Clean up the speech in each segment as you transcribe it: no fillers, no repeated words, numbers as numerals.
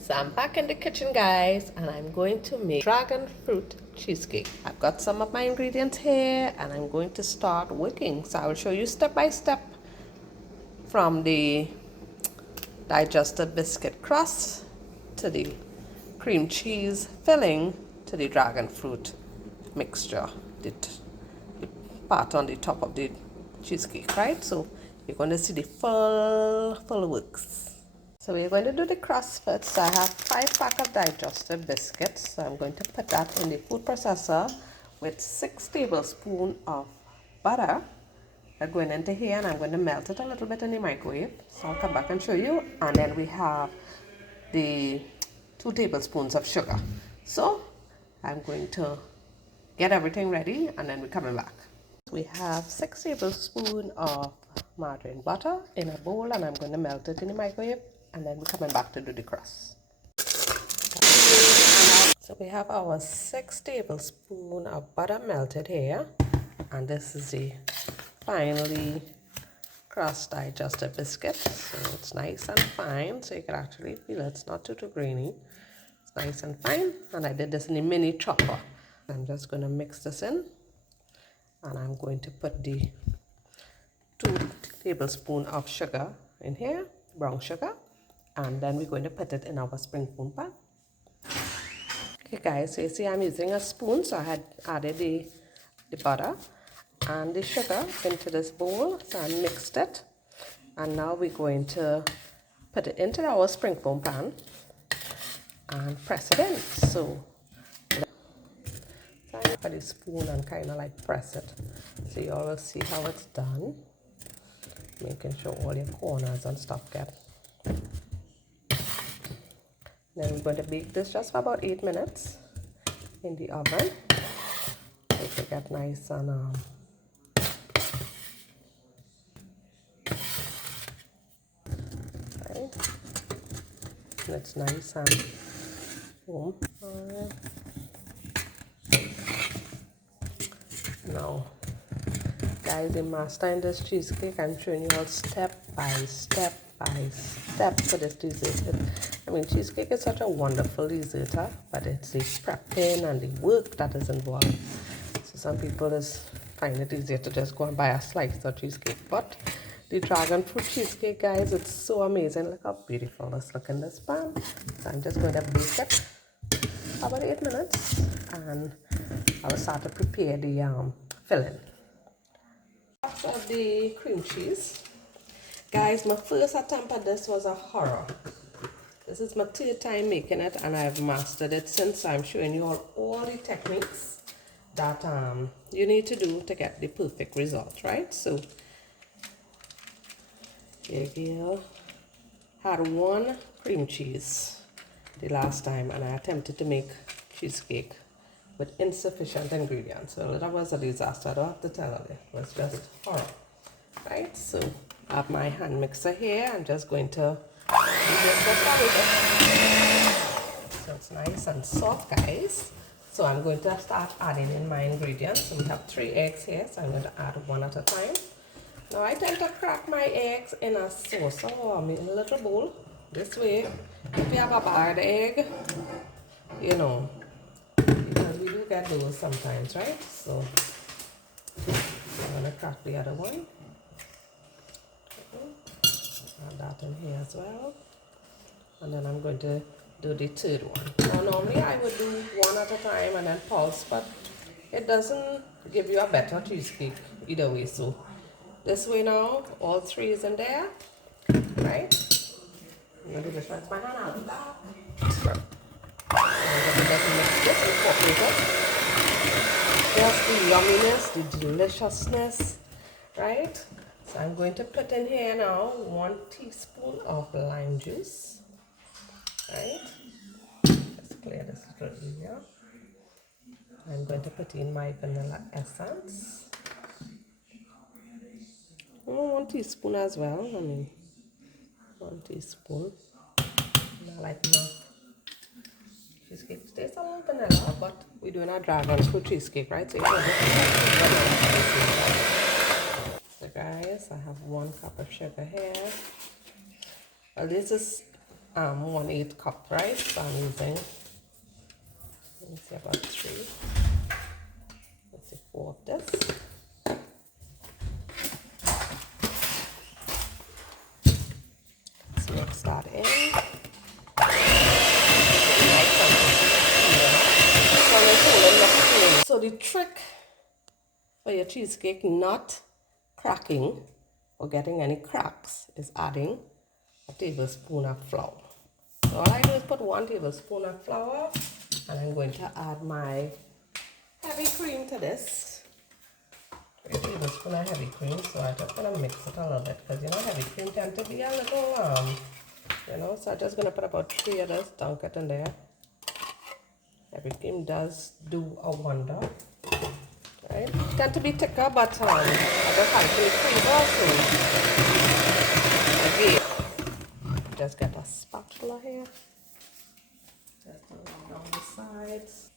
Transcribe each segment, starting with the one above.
So I'm back in the kitchen, guys, and I'm going to make dragon fruit cheesecake. I've got some of my ingredients here and I'm going to start working. So I will show you step by step from the digestive biscuit crust to the cream cheese filling to the dragon fruit mixture, the part on the top of the cheesecake, right? So you're going to see the full works. So we're going to do the crust first. So I have 5 packs of digestive biscuits. So I'm going to put that in the food processor with 6 tablespoons of butter. They're going into here and I'm going to melt it a little bit in the microwave. So I'll come back and show you. And then we have the 2 tablespoons of sugar. So I'm going to get everything ready and then we're coming back. We have 6 tablespoons of margarine butter in a bowl and I'm going to melt it in the microwave and then we're coming back to do the crust. So we have our 6 tablespoons of butter melted here, and this is the finely crust digestive biscuit. So it's nice and fine, so you can actually feel it's not too grainy. It's nice and fine, and I did this in a mini chopper. I'm just going to mix this in, and I'm going to put the 2 tablespoons of sugar in here, brown sugar, and then we're going to put it in our spring form pan. Okay guys, so you see I'm using a spoon, so I had added the butter and the sugar into this bowl, so I mixed it, and now we're going to put it into our spring form pan and press it in. So I put the spoon and kind of like press it, so you all will see how it's done, making sure all your corners and stuff get. Then we're going to bake this just for about 8 minutes in the oven. It will get nice and right. And it's nice and warm. Now, guys, in mastering this cheesecake, I'm showing you all step by step for this dessert. I mean, cheesecake is such a wonderful dessert, but it's the prepping and the work that is involved. So some people find it easier to just go and buy a slice of cheesecake. But the dragon fruit cheesecake, guys, it's so amazing. Look how beautiful this looks in this pan. So I'm just going to bake it for about 8 minutes, and I will start to prepare the filling. After the cream cheese, guys, my first attempt at this was a horror. This is my 3rd time making it, and I've mastered it since. I'm showing you all the techniques that you need to do to get the perfect result, right? So here you go. Had 1 cream cheese the last time, and I attempted to make cheesecake with insufficient ingredients. So that was a disaster. I don't have to tell you. It was just horrible, right? So I have my hand mixer here. I'm just going to so it's nice and soft, guys. So I'm going to start adding in my ingredients. So we have 3 eggs here, so I'm going to add 1 at a time. Now I tend to crack my eggs in a saucer or in a little bowl. This way, if you have a bad egg, you know, because we do get those sometimes, right? So I'm going to crack the other one. Add that in here as well. And then I'm going to do the 3rd one. Now normally I would do 1 at a time and then pulse, but it doesn't give you a better cheesecake either way. So this way now, all 3 is in there, right? I'm going to just rinse my hand out of that. I'm going to just mix this and incorporate it. Just the yumminess, the deliciousness, right? So I'm going to put in here now 1 teaspoon of lime juice, right? Just clear this little area. I'm going to put in my vanilla essence. 1 teaspoon as well. I mean, 1 teaspoon. And I like my cheesecake tastes a little vanilla, but we're doing a dragon fruit cheesecake, right? So you want So guys, I have 1 cup of sugar here. Well, this is 1/8 cup rice. So I'm using, let me see, about 3. Let's see, 4 of this. Let's mix that in. So the trick for your cheesecake not cracking or getting any cracks is adding a tablespoon of flour. So all I do is put 1 tablespoon of flour, and I'm going to add my heavy cream to this. 3 tablespoons of heavy cream, so I just want to mix it a little bit because, you know, heavy cream tends to be a little, you know, so I'm just going to put about 3 of this, dunk it in there. Heavy cream does do a wonder. Right? Tend to be thicker, but I just like to cream also. Again, just get a spatula here. Just along the sides.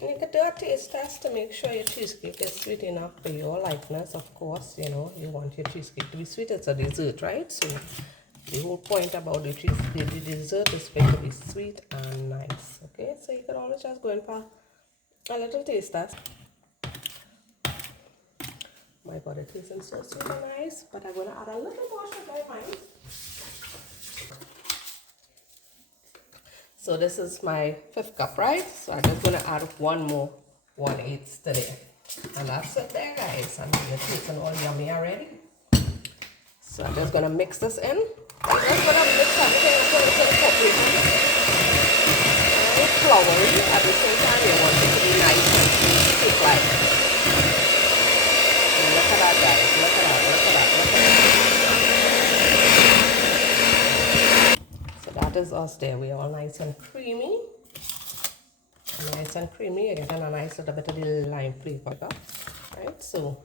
And you can do a taste test to make sure your cheesecake is sweet enough for your likeness. Of course, you know, you want your cheesecake to be sweet. It's a dessert, right? So the whole point about the cheesecake, the dessert is for it to be sweet and nice. Okay, so you could always just go in for a little taste test. My God, it isn't so sweet and nice, but I'm going to add a little more sugar in mine. So this is my 5th cup, right? So I'm just going to add 1 more 1/8 today. And that's it there, guys. And it's tasting all yummy already. So I'm just going to mix this in. I'm just going to mix everything until it's incorporated. It's floury. At the same time, you want it to be nice and cake-like. Look at that, guys. Look at that, look at that, look at that. So that is us there. We are all nice and creamy. Nice and creamy. You're getting a nice little bit of the lime flavor. Right? So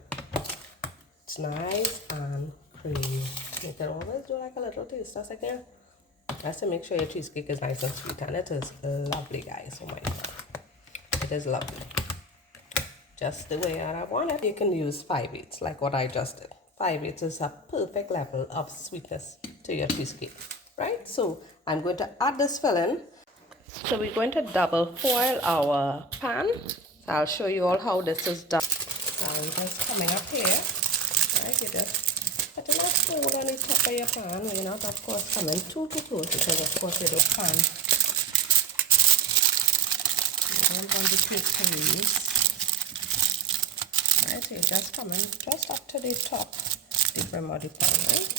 it's nice and creamy. You can always do like a little taste test again. Just to make sure your cheesecake is nice and sweet. And it is lovely, guys. Oh my God. It is lovely. Just the way I want it. You can use 5/8 like what I just did. 5/8 is a perfect level of sweetness to your cheesecake. Right? So I'm going to add this filling. So we're going to double foil our pan. So I'll show you all how this is done. So I'm just coming up here. Right? You just put a nice fold on the top of your pan. You're not, of course, coming too close because, of course, you don't pan. You don't want the cake to reuse. Right? So you're just coming just up to the top, the brim of the pan, right?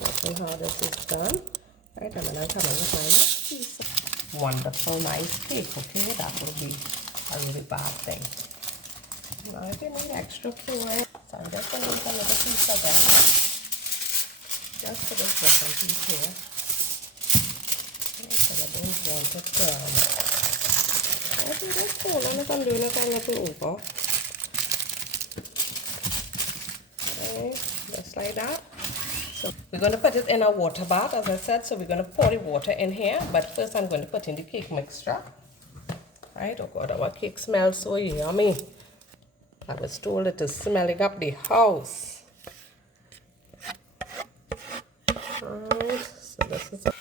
Watching how this is done. Right, and then I'm coming with my next piece. Wonderful, nice cake, okay? That will be a really bad thing. Now, if you need extra fluid, so I'm just going to use a little piece of that. Just for this bottom piece here. Okay, so I don't want it firm. I think just hold on if I'm doing it a little over. Okay, just like that. So we're going to put it in a water bath, as I said. So we're going to pour the water in here. But first I'm going to put in the cake mixture. Right? Oh God, our cake smells so yummy. I was told it is smelling up the house. Right. So this is it.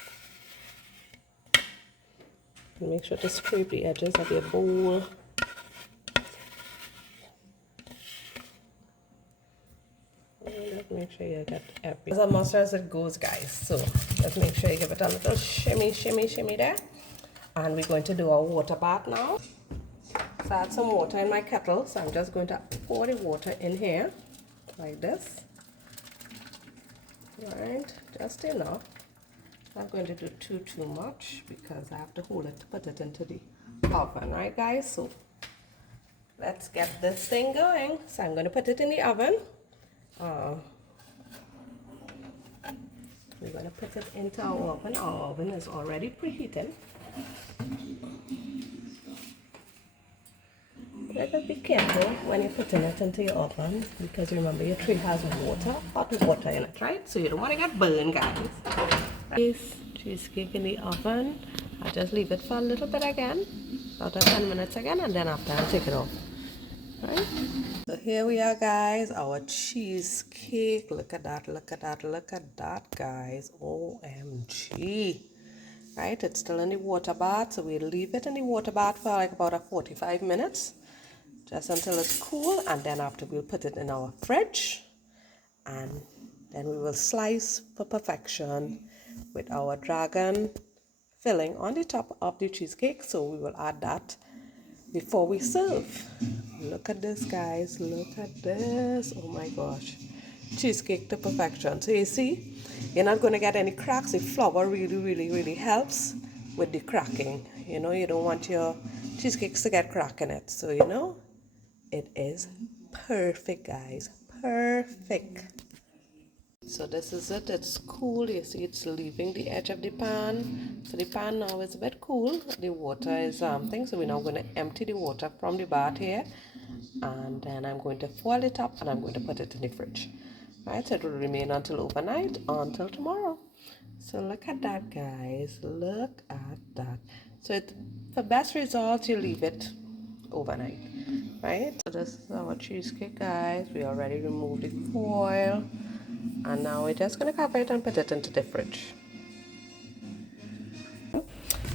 Make sure to scrape the edges of your bowl. Make sure you get everything as much as it goes, guys. So just make sure you give it a little shimmy, shimmy, shimmy there. And we're going to do our water bath now. So I had some water in my kettle, so I'm just going to pour the water in here like this. Right, just enough. I'm not going to do too much because I have to hold it to put it into the oven, right, guys? So let's get this thing going. So I'm going to put it in the oven. We're going to put it into our oven. Our oven is already preheating. Just be careful when you're putting it into your oven because remember your tray has water, hot water in it, right? So you don't want to get burned, guys. This cheesecake in the oven. I'll just leave it for a little bit again, about 10 minutes again, and then after I'll take it off. Right? So here we are, guys, our cheesecake. Look at that, look at that, look at that, guys. OMG. Right, it's still in the water bath, so we'll leave it in the water bath for like about 45 minutes, just until it's cool, and then after we'll put it in our fridge, and then we will slice for perfection with our dragon filling on the top of the cheesecake. So we will add that before we serve. Look at this, guys, look at this. Oh my gosh, cheesecake to perfection. So you see, you're not going to get any cracks. The flour really helps with the cracking. You know, you don't want your cheesecakes to get crack in it. So you know, it is perfect, guys, perfect. So this is it, it's cool. You see it's leaving the edge of the pan. So the pan now is a bit cool. The water is thing, so we're now going to empty the water from the bath here, and then I'm going to foil it up and I'm going to put it in the fridge. Right, so it will remain until overnight, until tomorrow. So look at that, guys, look at that. So for best results, you leave it overnight, right? So this is our cheesecake, guys. We already removed the foil, and now we're just going to cover it and put it into the fridge.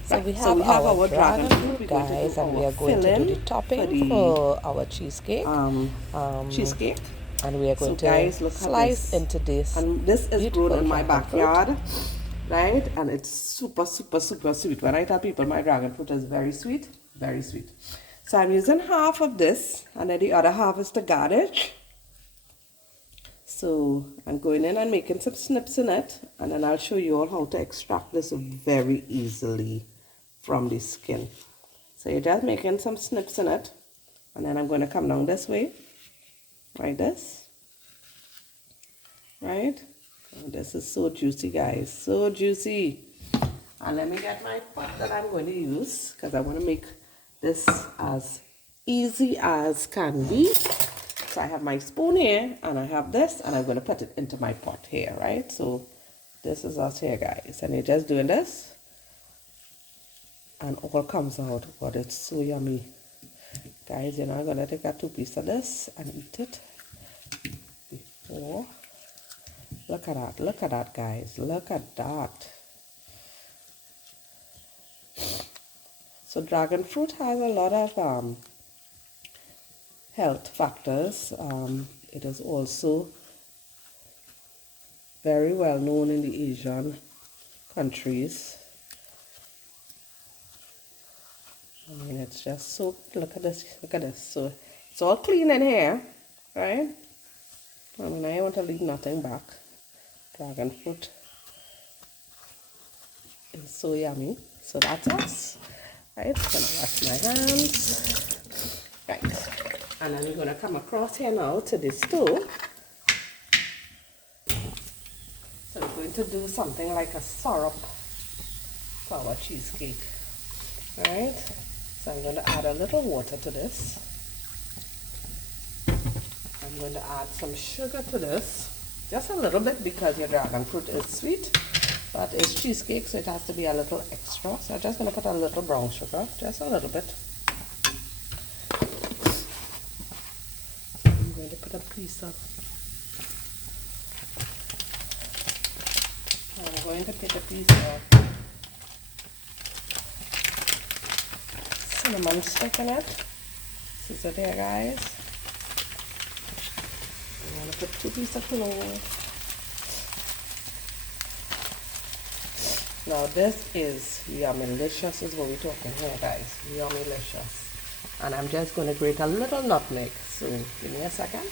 So we have our dragon fruit, guys, and we are going to do the topping for our cheesecake. Cheesecake. And we are going to guys, look slice into this. And this is grown in my backyard, right? And it's super sweet. When I tell people my dragon fruit is very sweet, very sweet. So I'm using half of this, and then the other half is to garnish. So I'm going in and making some snips in it, and then I'll show you all how to extract this very easily from the skin. So you're just making some snips in it, and then I'm going to come down this way, like this, right? Oh, this is so juicy, guys, so juicy. And let me get my pot that I'm going to use, because I want to make this as easy as can be. So I have my spoon here, and I have this, and I'm going to put it into my pot here, right? So this is us here, guys, and you're just doing this, and all comes out. But it's so yummy, guys. You know, I'm going to take a 2 pieces of this and eat it before. Look at that, guys, look at that. So dragon fruit has a lot of health factors. It is also very well known in the Asian countries. I mean, it's just so, look at this, so it's all clean in here, right? I mean, I want to leave nothing back. Dragon fruit is so yummy. So that's us, right? I'm gonna wash my hands, right? And then we're going to come across here now to the stove. So we're going to do something like a syrup for our cheesecake. Alright, so I'm going to add a little water to this. I'm going to add some sugar to this. Just a little bit, because your dragon fruit is sweet. But it's cheesecake, so it has to be a little extra. So I'm just going to put a little brown sugar, just a little bit. Put a piece of, I'm going to put a piece of cinnamon stick in it. This is it here, guys. I'm going to put 2 pieces of clove. Now this is yummy-licious is what we're talking here, guys. Yummy-licious. And I'm just going to grate a little nutmeg. So give me a second.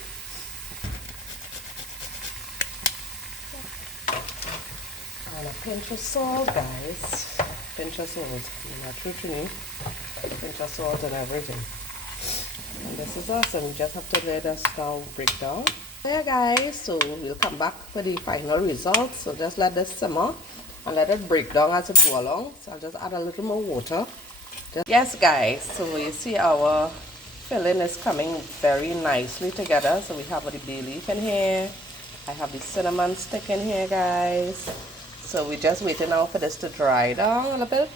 And a pinch of salt, guys. Pinch of salt. Not true to me. Pinch of salt and everything. And this is awesome. We just have to let us now break down. Yeah, guys. So we'll come back for the final result. So just let this simmer and let it break down as it go along. So I'll just add a little more water. Yes, guys, so you see our filling is coming very nicely together. So we have the bay leaf in here. I have the cinnamon stick in here, guys. So we're just waiting now for this to dry down a little bit,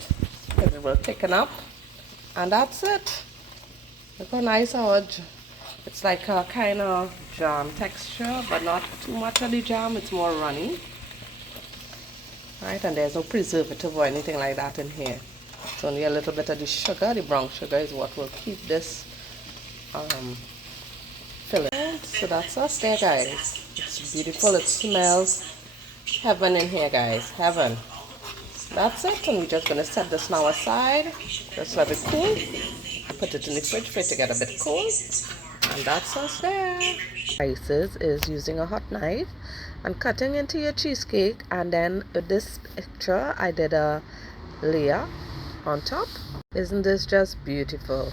because it will thicken up. And that's it. Look how nice our It's like a kind of jam texture, but not too much of the jam. It's more runny. Right, and there's no preservative or anything like that in here. It's only a little bit of the sugar. The brown sugar is what will keep this filling. So that's us there, guys. It's beautiful. It smells heaven in here, guys. Heaven. That's it, and we're just going to set this now aside. Just let it cool. Put it in the fridge for it to get a bit cool. And that's us there. Spices is using a hot knife and cutting into your cheesecake, and then with this picture I did a layer on top. Isn't this just beautiful?